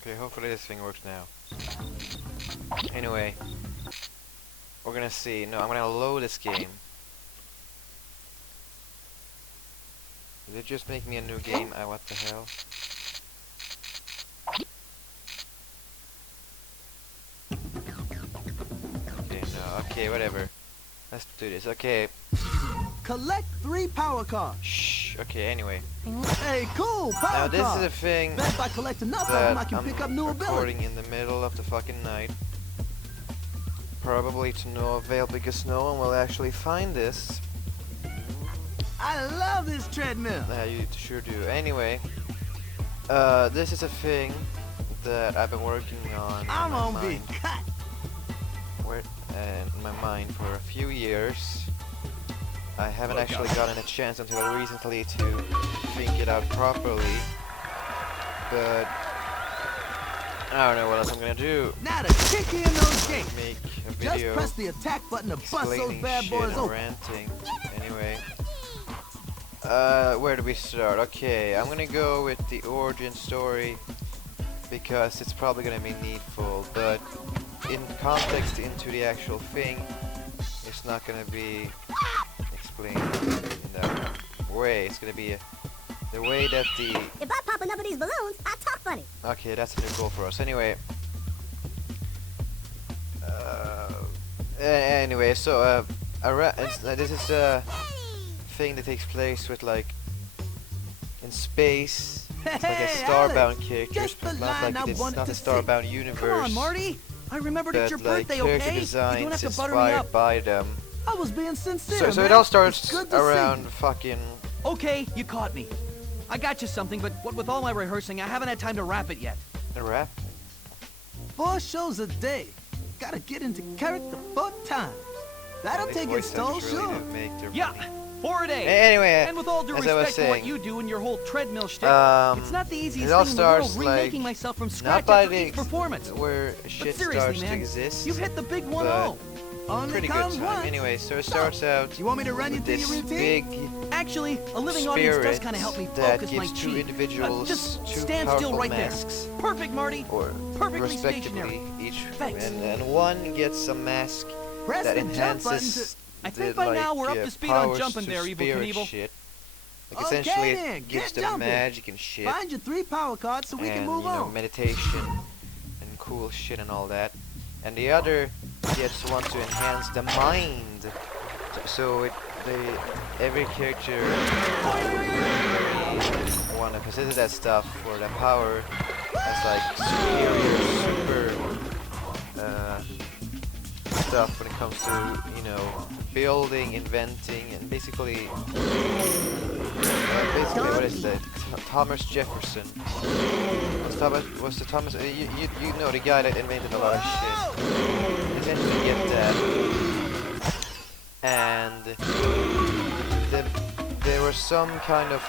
Okay, hopefully this thing works now. Anyway, we're gonna see. No, I'm gonna load this game. Did it just make me a new game? What the hell? Okay, no, okay, whatever. Let's do this. Okay. Collect 3 power cards. Shh. Okay, anyway. Hey, cool, power Now this is cards. a thing Bet if I collect enough of that them, I can I'm pick up new recording abilities. in the middle of the fucking night. Probably to no avail because no one will actually find this. I love this treadmill. Yeah, you sure do. Anyway, this is a thing that I've been working on I'm in my on mind, big cut. in my mind for a few years. I haven't actually gotten a chance until recently to think it out properly, but I don't know what else I'm gonna do. Now to kick in those gates. Make a Just video press the attack button to bust those explaining bad shit boys and open. ranting. Anyway, where do we start? Okay, I'm gonna go with the origin story because it's probably gonna be needful, but in context into the actual thing, it's not gonna be explained in that way. It's gonna be the way that the... If I pop enough of these balloons, I talk funny. Okay, that's a new goal for us. Anyway, anyway, so this is a thing that takes place with like in space. It's like a Hey, starbound Alex, characters, just but the not line like I it's wanted not a to see. starbound universe. Come on, Marty. I remembered it's your But like birthday, character okay? You designs don't have to butter me inspired up. by them. I was being sincere, So man. it all It's starts good to see around you. fucking. Okay, you caught me. I got you something, but what with all my rehearsing, I haven't had time to wrap it yet. A rap? 4 shows a day. Gotta get into character 4 times. That'll These take voice its toll, actors really sure. do make their Yeah, money. 4 a day. Anyway, And with all due as I was respect to what saying, you do and your whole treadmill shtick, it's not the it easiest all thing in the world starts, remaking like, myself from not scratch by after each performance. where But shit seriously, starts to man, exist. you've hit the big 1-0. but Only pretty good comes time. once. Anyway, so it starts out You want me to run you with through this your routine? big Actually, a living audience does spirit kind of help me that focus my gives two chi. individuals Just two stand powerful still right masks, there. Perfect, Marty. or Perfectly respectively stationary. each, Thanks. and one gets a mask Press that the jump button enhances I the, think by now we're up like, to speed on powers jumping to there, Evil spirit Knievel. shit. Like Okay essentially then, it gives get them jumping. magic and shit, Find your 3 power cards so we and can move you know, on. meditation and cool shit and all that. And the other gets one to enhance the mind. So every character, every one that possesses that stuff or that power has like superior, super stuff when it comes to, you know, building, inventing, and basically what is that? Thomas Jefferson. Was the Thomas? You know the guy that invented a lot of shit. Eventually get that, and there was some kind of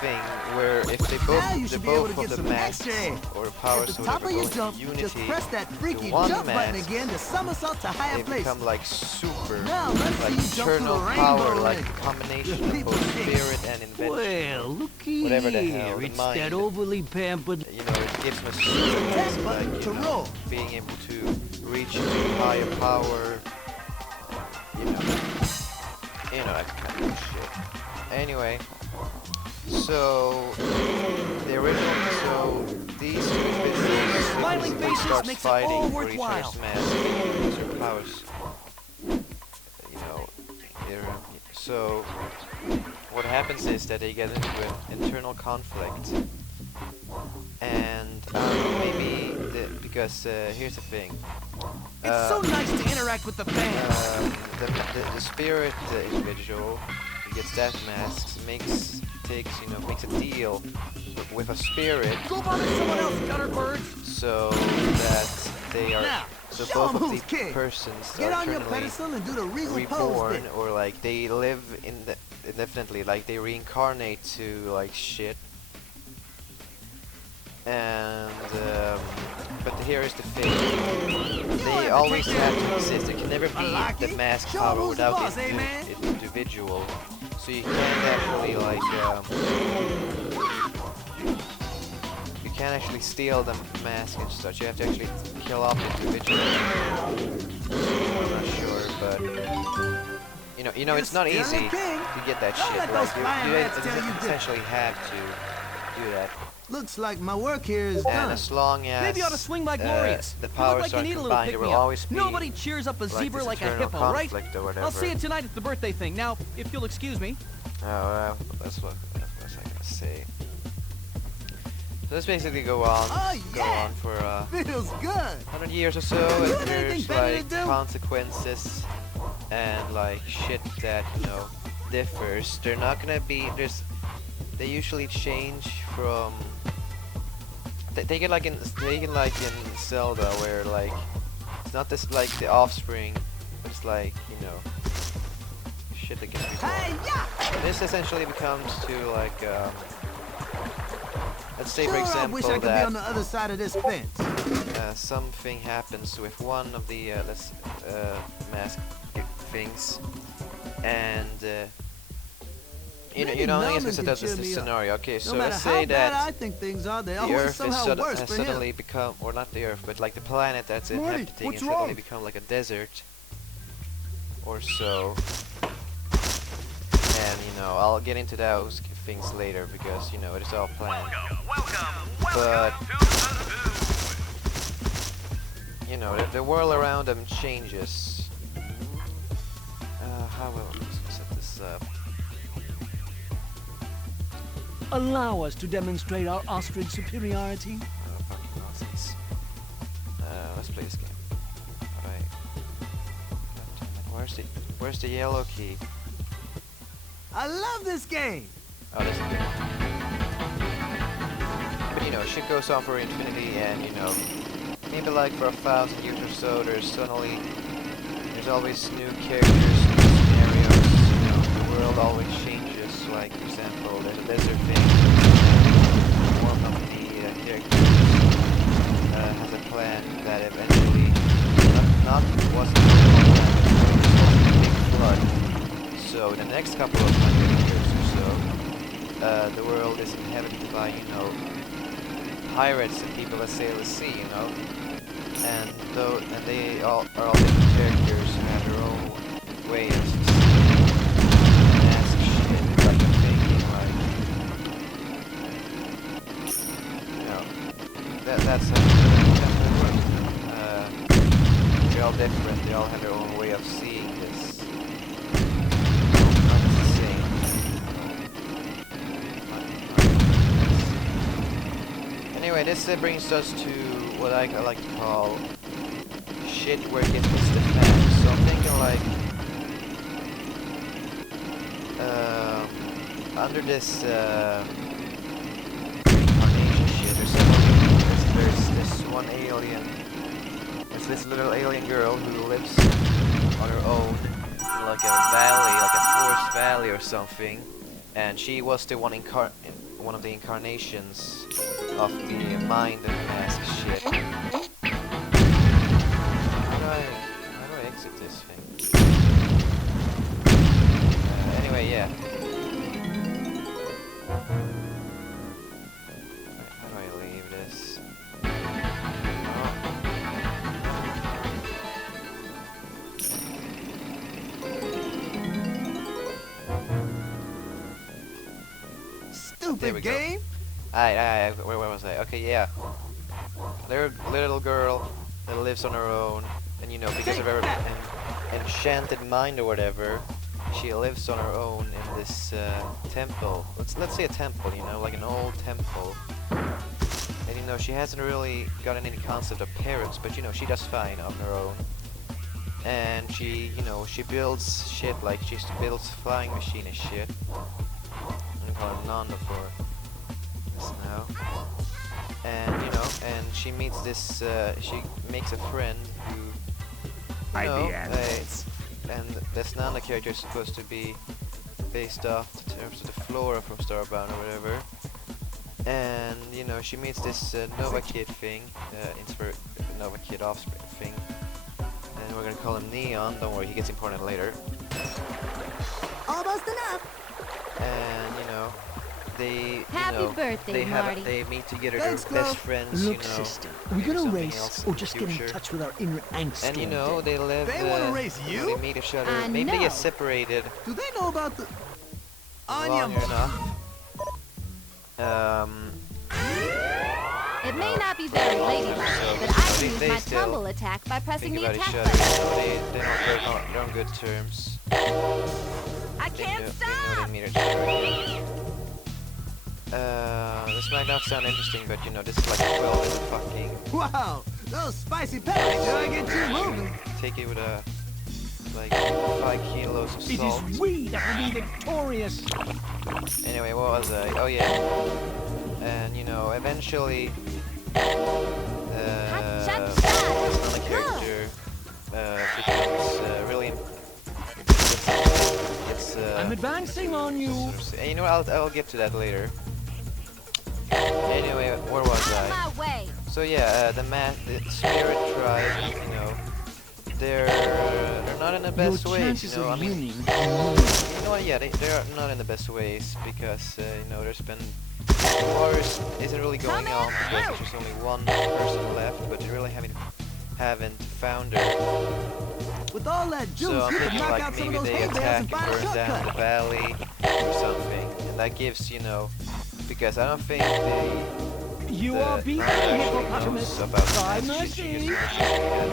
thing where if they Now you both should be able to of get the some masks extra air. or At powers the or top whatever of go your into jump, unity, just press that freaky one jump button mask, again to somersault to higher they places. become like super, Now, let's like see you jump through eternal the power, rainbow like ring. a combination The of people both think. spirit and invention. Well, looky Whatever the here. hell, the It's mind. that overly pampered. You know, it gives us Attack like, button you to know, roll. being able to reach into higher power, you know that kind of shit. Anyway, so these two individuals Smiling faces starts makes it all fighting for each worthwhile. other's mask and use their powers. You know, so what happens is that they get into an internal conflict, and I don't know, maybe because here's the thing. It's so nice to interact with the fans. The spirit individual who gets that mask makes a deal with a spirit Go bother someone else, gutter birds. so that they are Now, so show both 'em of who's the king. persons Get are on your eternally pedestal and do the regal pose reborn, there. or like they live indefinitely, like they reincarnate to like shit. And but here is the thing. They have to always take have that. to exist. There can never be Malaki, the mask show 'em power who's the without boss, the eh, man? individual. So you can't actually like you can't actually steal the mask and such. You have to actually kill off individuals. I'm not sure, but you know, it's not You're easy still the king. to get that Don't shit. let Like those you flying rats tell you different. essentially have to do that. Looks like my work here is And done. as long as Maybe you ought to swing by Glorious. the You look powers like you are need a little combined, there will pick-me-up. always be Nobody cheers up a zebra this like a internal hippo, right? conflict or whatever. I'll see you tonight at the birthday thing. Now, if you'll excuse me. Oh, that's what I was gonna say. So let's basically go on for Feels good. 100 years or so, You and have anything there's better to like do? consequences and like shit that differs. They're not gonna be they usually change from they get like in Zelda where like it's not just like the offspring, but it's like shit that gets reborn. Hey, yeah. This essentially becomes to like let's say for Sure, I example wish I could be that on the other side of this fence. something happens with one of the mask things, and you Maybe know, I Melman guess can that's cheer just a me up. scenario. Okay, so No matter let's how say bad I that think things are, they the always Earth somehow worse has for suddenly him. become, or not the Earth, but like the planet that's Marty, inhabiting what's has suddenly wrong? become like a desert or so. And I'll get into those things later because it is all planned. But the world around them changes. How will I set this up? Allow us to demonstrate our ostrich superiority. Oh, fucking nonsense. Let's play this game. Alright. Where's the yellow key? I love this game. Oh, this is good. But shit goes on for infinity, and maybe like for 1,000 years or so, there's always new characters, new scenarios. The world always changes. Like for example, there's a desert thing. One of the characters has a plan that eventually wasn't a big flood. So in the next couple of 100 years or so, the world is inhabited by pirates and people that sail the sea, and they all are all different characters and have their own way of mask shit. It's like a thinking, that's how it works. They're all different. They all have their own way of seeing this. Not the same. Anyway, this brings us to what I like to call shit where it gets the fan. So I'm thinking like under this incarnation shit, there's this one alien. There's this little alien girl who lives on her own in like a valley, like a forest valley or something, and she was the one of the incarnations of the mind and mask shit. How do I exit this thing? Anyway, yeah. How do I leave this? There we Stupid go. game. Where was I? Okay, yeah. Little girl that lives on her own, and because of her enchanted mind or whatever, she lives on her own in this temple. Let's say a temple, like an old temple. And she hasn't really gotten any concept of parents, but she does fine on her own. And she builds shit, like she builds flying machine and shit. I'm gonna call her Nanda for this now. And and she meets this. She makes a friend who, and this Nanda character is supposed to be based off the terms of the flora from Starbound or whatever. And she meets this Nova Kid thing, Nova Kid offspring thing, and we're gonna call him Neon. Don't worry, he gets important later. Almost enough. And they, you Happy know, birthday, Marty. they meet together, Thanks, they're best Chloe. friends, Look, you know. sister, are we maybe gonna something race else or in the just get in future. touch with our inner angst And you all know, day? they live. They wanna race when you? they meet each other. I Maybe they know. get separated Do they know about the... long enough. It may not be very ladylike, but I can use they my still tumble attack by pressing think the about each attack other. button. They're on good terms. I can't They know stop! they meet each other. This might not sound interesting, but you know, this is like 12 in the fucking. Wow, those spicy peppers sure get you moving. Take it with a like 5 kilos of It salt. is we that will be victorious. Anyway, what was I? Oh yeah. And you know, eventually, Shut, shut, the character becomes really. It's I'm advancing on you. sort of you know, I'll get to that later. Anyway, where was Out I? of my way! So yeah, the spirit tribe, you know, they're not in the best Your ways, chances you know. I of mean, winning. you know what? Yeah, they're not in the best ways because you know, there's been war isn't really going on because there's only one person left, but they really haven't found her. With all that juice, So I'm you could thinking knock like out some of maybe those they hay bales attack and and find a burn down the shortcut. valley or something, and that gives, you know, because I don't think they. You the are beaten, mother actually hippopotamus. knows about By magic. She mercy. just can,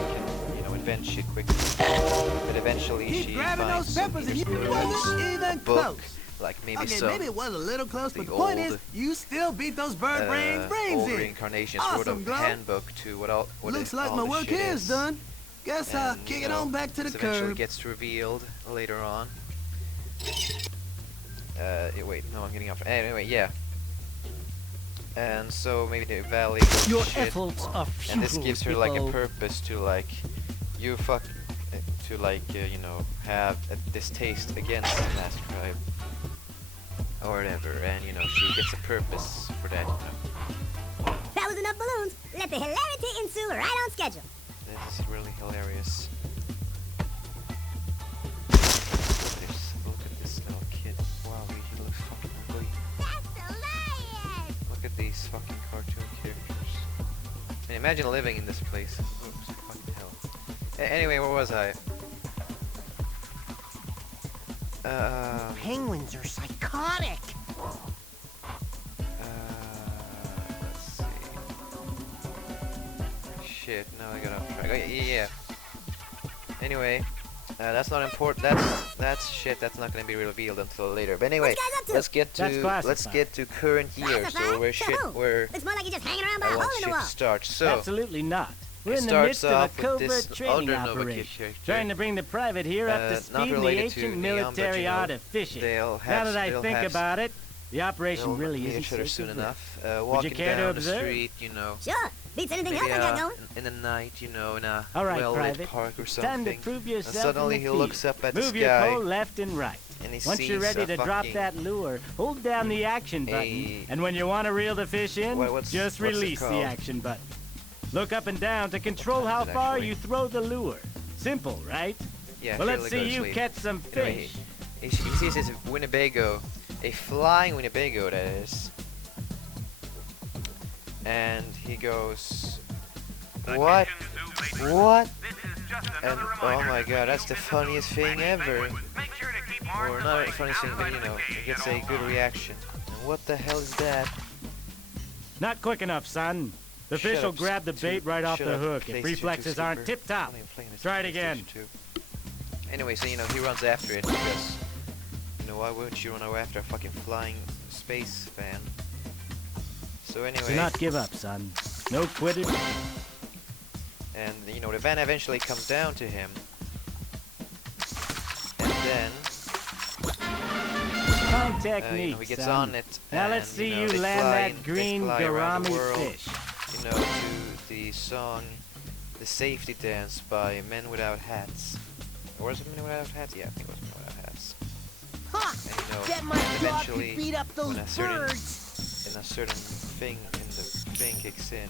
you know, invent shit quickly. But eventually Keep she grabbing finds those some peppers and you either wasn't even book, close. like maybe Okay, some maybe it was a little close, the but the point is, old, you still beat those bird brains old in. reincarnation sort Awesome, of Glow. handbook to what Looks it, like all my the work shit here is done. Guess I'll And, kick you it know, on back to the this eventually curb. gets revealed later on. Wait, no, I'm getting off. Anyway, yeah. And so maybe the valley goes to Your shit, efforts are futile, and this gives her like a people. purpose to like, you you know, have a distaste against the last tribe or whatever, and you know she gets a purpose for that. You know. That was enough balloons. Let the hilarity ensue right on schedule. This is really hilarious. Look at this little kid. Wow, he looks fucking ugly. That's hilarious. Look at these fucking cartoon characters. And imagine living in this place. Oops, fucking hell. Anyway, where was I? Penguins are psychotic. Let's see. Shit, now I got off track. Oh, yeah. Anyway, that's not important. That's shit. That's not gonna be revealed until later. But anyway, What you guys up to? let's get to current year. So where Looks more like you're just hanging around by I a hole want in the shit wall. to start. So Absolutely not. We're it in the starts midst of a off with covert this training other Nova Kid operation, character. trying to bring the private here up to Not speed in the related to ancient Neon, but, military you know, art of fishing. they'll Now have- that I they'll think have- about it, the operation they'll really meet isn't each other so soon good. enough. Walking care to down the observe? street, you know. Sure. Beats anything else Maybe, I got going. in the night, you know, in a All right, well-lit Private. park or It's time to something. prove And yourself suddenly in he the looks field. up at the Move your sky, pole left and right. and he Once sees you're ready a to drop fucking- that lure, hold down the action button. And when you want to reel the fish in, What's just it release called? the action button. Look up and down to control how Is it far actually? you throw the lure. Simple, right? Yeah, Well, fairly let's see you closely. catch some Anyway, fish. he sees this Winnebago, a flying Winnebago that is, and he goes, "What? What?" And oh my god, that's the funniest thing ever. Or not the funniest thing, but you know, it gets a good reaction. And what the hell is that? Not quick enough, son. The Shut fish will up, grab the bait right off shut the up, hook if PlayStation reflexes 2 aren't skipper. tip-top. I'm not even playing this Try it on again. PlayStation 2. Anyway, so you know, he runs after it because, you know, why wouldn't you run after a fucking flying space van? So anyway, Do not give up, son. No quitter. and you know, the van eventually comes down to him, and then Fine you technique, know, he gets son. on it. Now and, let's see you, know, you they land fly that they green fly around the gourami world, fish. You know, to the song "The Safety Dance" by Men Without Hats. Or was it Men Without Hats? Yeah, I think it was Men Without Hats. Ha! And you know, Bet my dog eventually, could beat up those when a certain birds. a certain thing in the thing kicks in,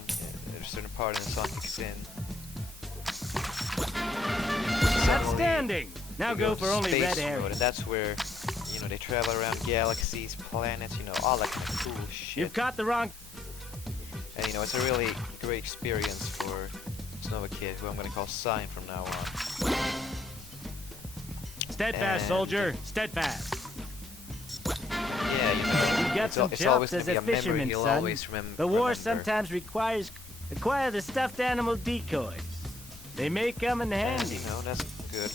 a certain part in the song kicks in. Suddenly, Outstanding. Now you go to for only space red mode, herring. and that's where, you you know, they travel around galaxies, planets, you know, all that kind of cool shit. You've caught the wrong. And you know, it's a really great experience for Snova Kid, who I'm gonna call Sign from now on. Steadfast, And- soldier. Steadfast. Yeah, you know, You got some it's always chops gonna as be a a memory fisherman, he'll son. always remember. The war sometimes acquire the stuffed animal decoys. They may come in handy. You know, that's good.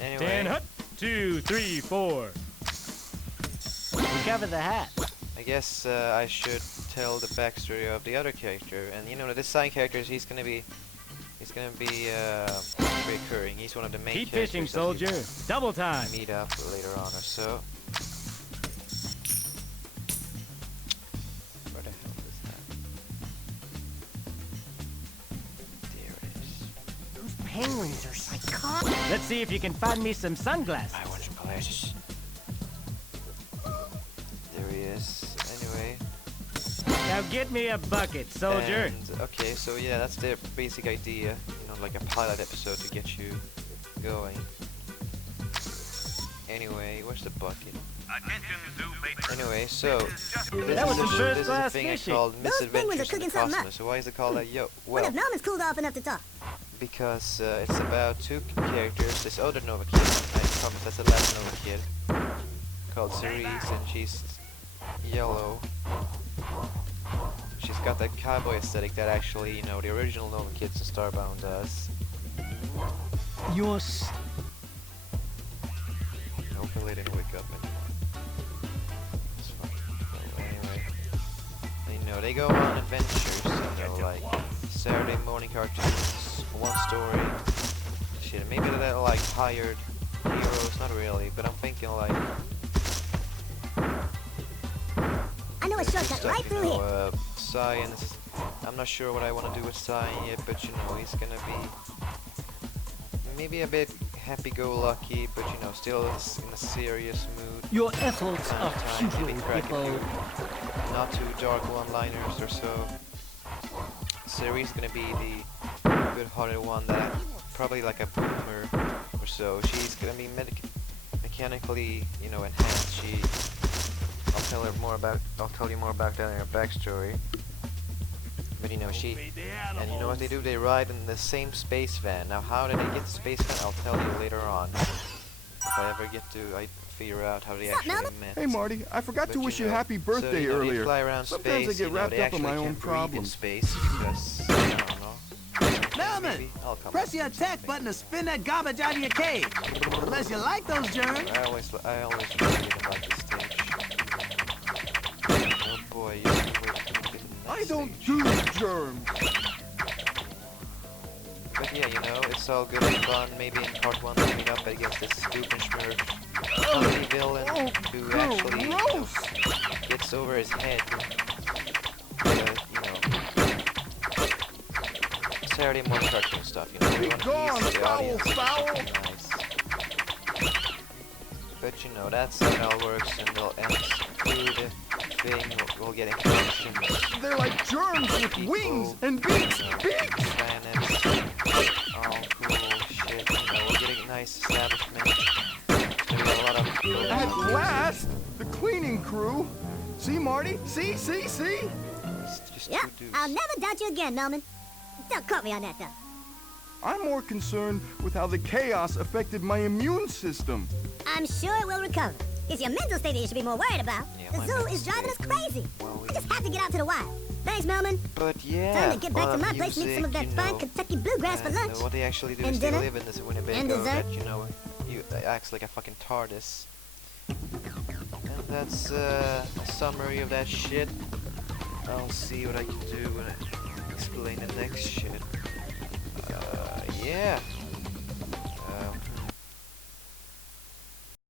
Anyway. 10 hut, 2, 3, 4. Recover the hat. I guess I should tell the backstory of the other character, and you know, this side character, he's gonna be recurring. He's one of the main Keep characters. fishing, that soldier. we Double time. meet up later on or so. Where the hell is that? There it is. Those penguins are psychotic. Let's see if you can find me some sunglasses. I want some glasses. There he is. Anyway. Now get me a bucket, soldier. And, okay, so yeah, that's the basic idea. You know, like a pilot episode to get you going. Anyway, where's the bucket? Anyway, so That was some this first is a class thing I fishing. called Those penguins are Misadventures in the cooking something up. Cosmos. So why is it called that? Yo, What well, if Norman's cooled off enough to talk? because it's about two characters. This other Nova kid, I promise that's the last Nova kid, called Cerise, and she's yellow. She's got that cowboy aesthetic that actually, you know, the original Nova Kids in Starbound does. You're Hopefully they didn't wake up. It's fine. So anyway, you know, they go on adventures, you know, like Saturday morning cartoons, one story. Shit, maybe they're like hired heroes, not really, but I'm thinking like I know a shortcut stuff, right you through know, here. science. I'm not sure what I want to do with Cyan yet, but you know, he's gonna be maybe a bit happy-go-lucky, but you know, still in a serious mood. Your efforts Kind are of time, maybe futile, crack a people. few not too dark one-liners or so. Cerise gonna be the good-hearted one that probably like a boomer or so. She's gonna be mechanically, you know, enhanced. I'll tell you more about that in her backstory. But you know, and you know what they do? They ride in the same space van. Now, how did they get the space van? I'll tell you later on. If I ever get to, figure out how they Sup, actually Melvin? met. Hey Marty, I forgot But to you wish you know, happy birthday so, you know, earlier. They fly around Sometimes space, I get you know, wrapped they up in actually my own can't breathe in problems. space because I don't know. Melvin, Maybe I'll come press up your with attack something. button to spin that garbage out of your cage. Unless you like those germs. I always really didn't like this stage. Oh boy, you didn't I don't do germs. But yeah, you know, it's all good and fun. Maybe in part 1 they meet up against this stupid schmurf funny villain who actually, you know, Gross! gets over his head. You know, Saturday morning cartoon stuff, you know. We Be want to gone, tease the foul, audience. foul! Nice. But you know, that's how it all works, and they'll end food thing. We'll get introductions. They're like germs with wings and beaks! Beaks! Planets, all cool shit. You know, we're getting a nice establishment. There's gonna be a lot of people. At last, the cleaning crew. See, Marty? See? It's just Yep, two dudes. I'll never doubt you again, Melman. Don't quote me on that, though. I'm more concerned with how the chaos affected my immune system. I'm sure it will recover. It's your mental state that you should be more worried about. Yeah, The my zoo mental is driving us state. crazy. Well, I just have to get out to the wild. Thanks, Melman. But yeah, Time to get back to my place, music, meet some of that you fine know, Kentucky bluegrass for and, lunch. what they actually do And is they dinner. live in this Winnebago And dessert. that, you know, acts like a fucking TARDIS. And that's a summary of that shit. I'll see what I can do when I explain the next shit. Yeah.